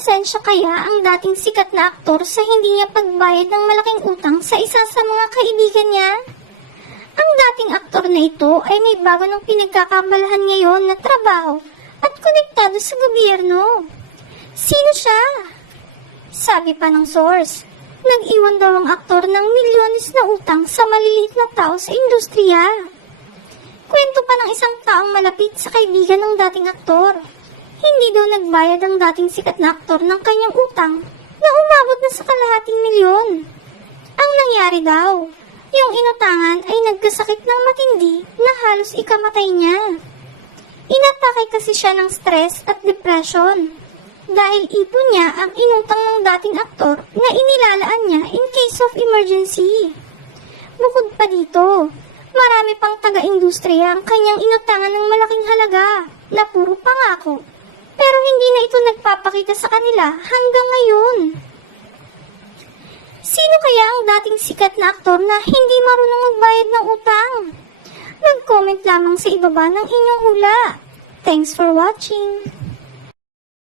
Nakonsensya kaya ang dating sikat na aktor sa hindi niya pagbayad ng malaking utang sa isa sa mga kaibigan niya? Ang dating aktor na ito ay may bago ng pinagkakabalahan ngayon na trabaho at konektado sa gobyerno. Sino siya? Sabi pa ng source, nag-iwan daw ang aktor ng milyones na utang sa maliliit na tao sa industriya. Kwento pa ng isang taong malapit sa kaibigan ng dating aktor. Hindi daw nagbayad ang dating sikat na aktor ng kanyang utang na umabot na sa kalahating milyon. Ang nangyari daw, yung inutangan ay nagkasakit ng matindi na halos ikamatay niya. Inatake kasi siya ng stress at depression dahil ipon niya ang inutang ng dating aktor na inilalaan niya in case of emergency. Bukod pa dito, marami pang taga-industriya ang kanyang inutangan ng malaking halaga na puro pangako. Pero hindi na ito nagpapakita sa kanila hanggang ngayon. Sino kaya ang dating sikat na aktor na hindi marunong magbayad ng utang? Mag-comment lamang sa ibaba ng inyong hula. Thanks for watching!